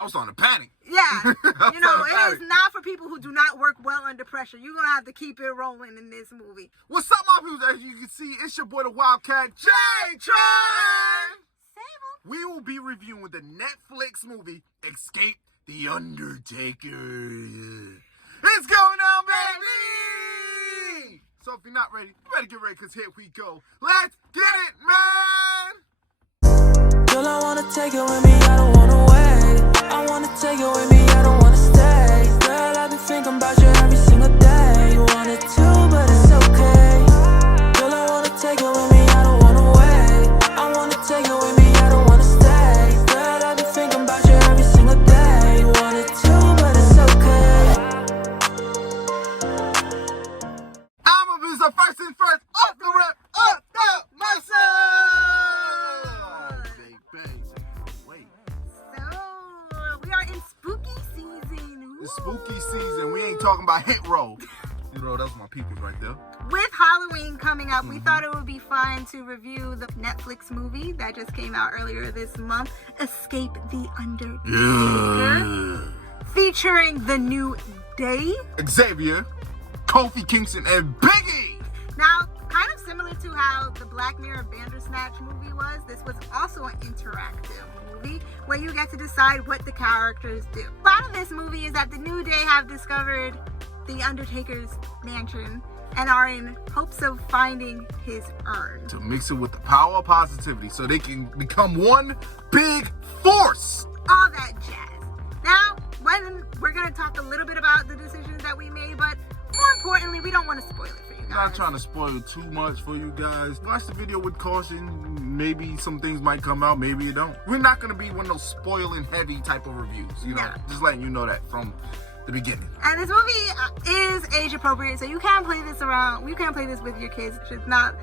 I was starting to panic. Yeah, it is not for people who do not work well under pressure. You're going to have to keep it rolling in this movie. What's up, my people? As you can see, it's your boy, the Wildkatjaytroy. Sable. We will be reviewing the Netflix movie, Escape the Undertaker. It's going on, baby! So if you're not ready, you better get ready, because here we go. Let's get it, man! Girl, I wanna take it with me, I don't wanna wait. I wanna take it with me, I don't wanna stay. Girl, I've been thinking about you every single day. You wanted to, but it's okay. Girl, I wanna take it with me, I don't wanna wait. I wanna take it with me, I don't wanna stay. Girl, I've been thinking about you every single day. You wanted to, but it's okay. I'm a booster first and first, up the rep, up the muscle! It's spooky season. We ain't talking about hit roll. You know, that's my peoples right there. With Halloween coming up, we thought it would be fun to review the Netflix movie that just came out earlier this month, Escape the Undertaker. Yeah. Featuring The New Day, Xavier, Kofi Kingston, and Biggie. Now, kind of similar to how the Black Mirror Bandersnatch movie was, this was also an interactive movie where you get to decide what the characters do. Part of this movie is that the New Day have discovered the Undertaker's mansion and are in hopes of finding his urn. To mix it with the power of positivity so they can become one big force. All that jazz. Now, we're going to talk a little bit about the decisions that we made, but more importantly, we don't want to spoil it for you guys. Not trying to spoil too much for you guys. Watch the video with caution. Maybe some things might come out, maybe it don't. We're not going to be one of those spoiling heavy type of reviews, you know. Just letting you know that from the beginning. And this movie is age appropriate, so you can't play this around. You can't play this with your kids. It's not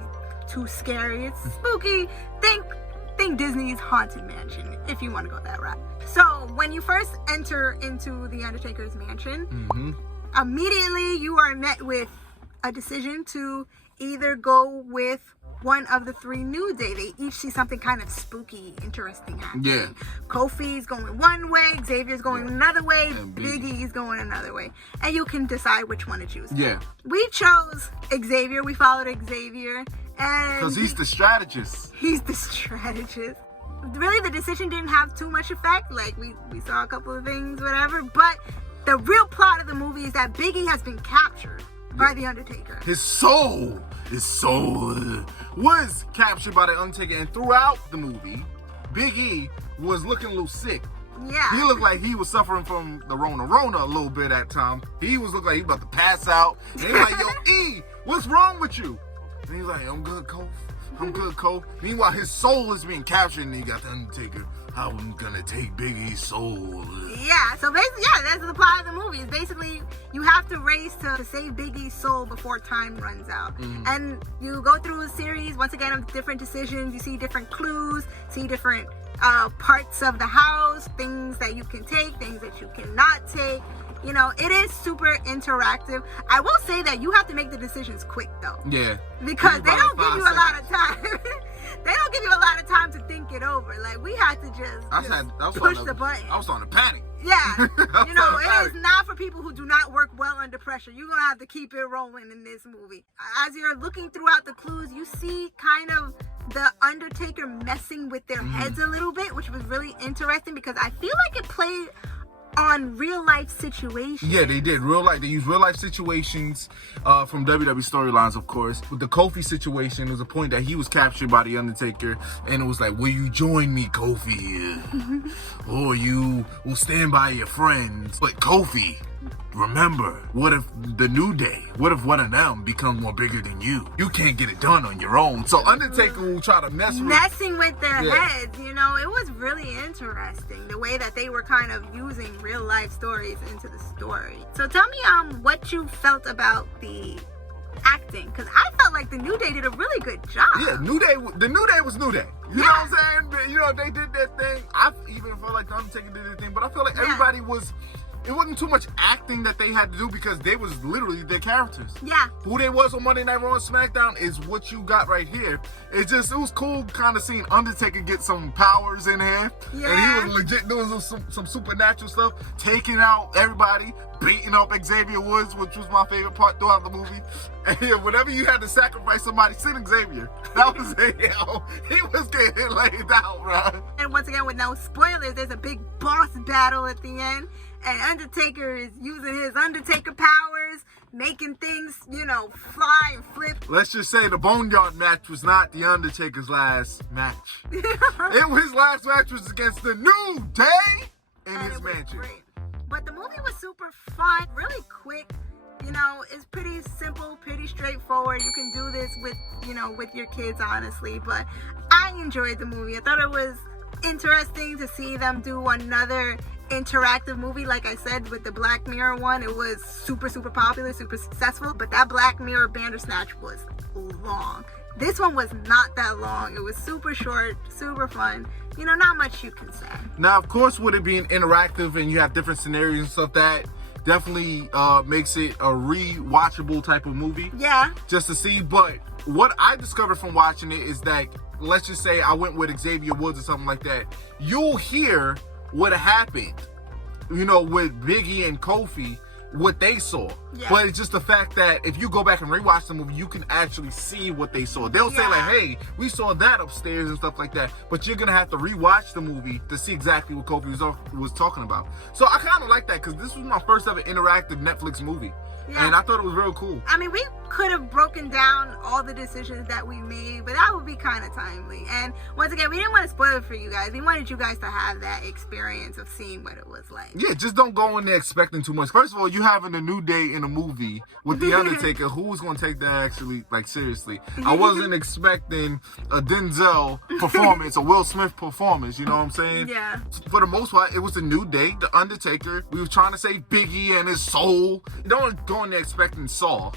too scary. It's spooky. Think Disney's Haunted Mansion, if you want to go that route. So when you first enter into the Undertaker's mansion, immediately you are met with a decision to either go with one of the three New Day. They each see something kind of spooky, interesting happening. Yeah. Kofi's going one way, Xavier's going another way, Biggie's going another way. And you can decide which one to choose. Yeah. We chose Xavier. We followed Xavier. And because he's the strategist. He's the strategist. Really, the decision didn't have too much effect. Like, we saw a couple of things, whatever. But the real plot of the movie is that Biggie has been captured by the Undertaker. His soul was captured by the Undertaker, and throughout the movie, Big E was looking a little sick. Yeah. He looked like he was suffering from the Rona a little bit at times. He was looking like he was about to pass out. And he was like, yo, E, what's wrong with you? And he's like, I'm good, Kof. I'm good, Kof. Meanwhile, his soul is being captured, and he got the Undertaker. How I'm gonna take Big E's soul. Yeah, so basically, that's the plot of the movie. It's basically, you have to race to save Big E's soul before time runs out. And you go through a series, once again, of different decisions. You see different clues, see different parts of the house, things that you can take, things that you cannot take. You know, it is super interactive. I will say that you have to make the decisions quick, though. Yeah. Because they don't give you a lot of time. They don't give you a lot of time to think it over. Like, we had to just push the button. I was starting to panic. Yeah. You know, it is not for people who do not work well under pressure. You're going to have to keep it rolling in this movie. As you're looking throughout the clues, you see kind of the Undertaker messing with their heads a little bit, which was really interesting because I feel like it played on real life situations. Yeah, they did. They used real life situations from WWE storylines, of course. With the Kofi situation, there was a point that he was captured by the Undertaker, and it was like, will you join me, Kofi? Or you will stand by your friends. But Kofi, remember, what if the New Day, what if one of them becomes more bigger than you? You can't get it done on your own. So Undertaker will try to messing with their heads, you know. It was really interesting the way that they were kind of using real life stories into the story. So tell me what you felt about the acting, because I felt like the New Day did a really good job. Yeah, the New Day was New Day. You know what I'm saying? You know, they did their thing. I even felt like the Undertaker did their thing, but I feel like everybody was it wasn't too much acting that they had to do because they was literally their characters. Yeah. Who they was on Monday Night Raw and SmackDown is what you got right here. It was cool kind of seeing Undertaker get some powers in here. Yeah. And he was legit doing some supernatural stuff, taking out everybody, beating up Xavier Woods, which was my favorite part throughout the movie. And whenever you had to sacrifice somebody, send Xavier. That was it, yo. He was getting laid out, bro. And once again, with no spoilers, there's a big boss battle at the end. And Undertaker is using his Undertaker powers, making things, fly and flip. Let's just say the Boneyard match was not the Undertaker's last match. His last match was against the New Day in his mansion. Great. But the movie was super fun, really quick. It's pretty simple, pretty straightforward. You can do this with your kids, honestly. But I enjoyed the movie. I thought it was interesting to see them do another interactive movie. Like I said, with the Black Mirror one, it was super, super popular, super successful. But that Black Mirror Bandersnatch was long. This one was not that long. It was super short, super fun. Not much you can say. Now, of course, with it being interactive and you have different scenarios and stuff, that definitely makes it a re-watchable type of movie. Yeah. Just to see. But what I discovered from watching it is that, let's just say I went with Xavier Woods or something like that, you'll hear what happened, with Biggie and Kofi, what they saw. Yeah. But it's just the fact that if you go back and rewatch the movie, you can actually see what they saw. They'll say like, hey, we saw that upstairs and stuff like that. But you're going to have to rewatch the movie to see exactly what Kofi was talking about. So I kind of like that because this was my first ever interactive Netflix movie. Yeah. And I thought it was real cool. I mean, we could have broken down all the decisions that we made, but that would be kind of timely. And once again, we didn't want to spoil it for you guys. We wanted you guys to have that experience of seeing what it was like. Yeah, just don't go in there expecting too much. First of all, you having a New Day in a movie with The Undertaker. Who was going to take that actually, seriously? I wasn't expecting a Denzel performance, a Will Smith performance, you know what I'm saying? Yeah. For the most part, it was a New Day, The Undertaker. We were trying to save Biggie and his soul. Don't go in there expecting Saul.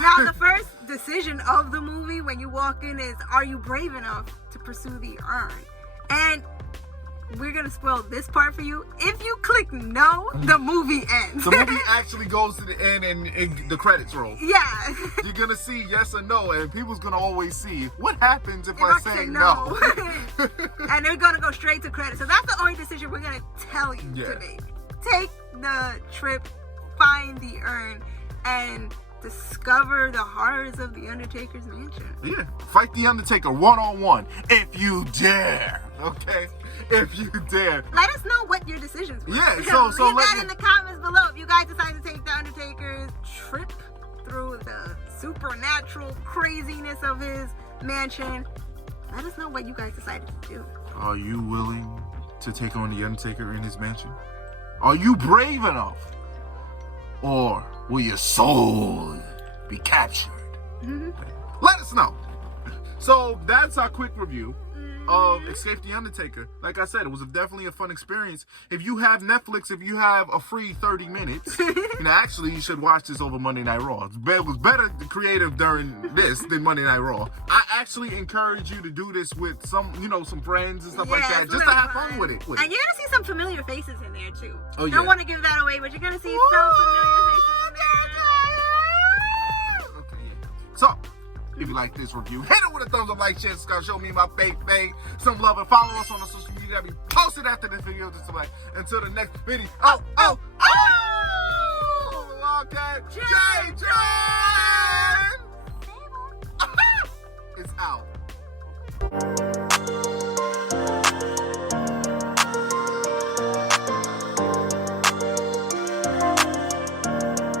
Now, the first decision of the movie when you walk in is, are you brave enough to pursue the urn? And we're going to spoil this part for you. If you click no, the movie ends. The movie actually goes to the end and the credits roll. Yeah. You're going to see yes or no, and people's going to always see what happens if I say no. And they're going to go straight to credits. So that's the only decision we're going to tell you to make. Take the trip, find the urn, and discover the horrors of the Undertaker's mansion. Yeah, fight the Undertaker one-on-one if you dare. Okay, if you dare. Let us know what your decisions were. Yeah, so leave that in the comments below. If you guys decide to take the Undertaker's trip through the supernatural craziness of his mansion, let us know what you guys decided to do. Are you willing to take on the Undertaker in his mansion? Are you brave enough? Or will your soul be captured? Let us know. So that's our quick review of Escape the Undertaker. Like I said, it was definitely a fun experience. If you have Netflix, if you have a free 30 minutes, actually you should watch this over Monday Night Raw. It was better creative during this than Monday Night Raw. I actually encourage you to do this with some friends and stuff like that, just to have fun with it. And you're gonna see some familiar faces in there too. Oh, yeah. Don't want to give that away, but you're gonna see some familiar faces in there. Okay, yeah. So, if you like this review, hit it with a thumbs up, like, share, subscribe, show me my fake thing, some love, and follow us on the social media that be posted after this video. Just like until the next video. Wildkatjaytroy.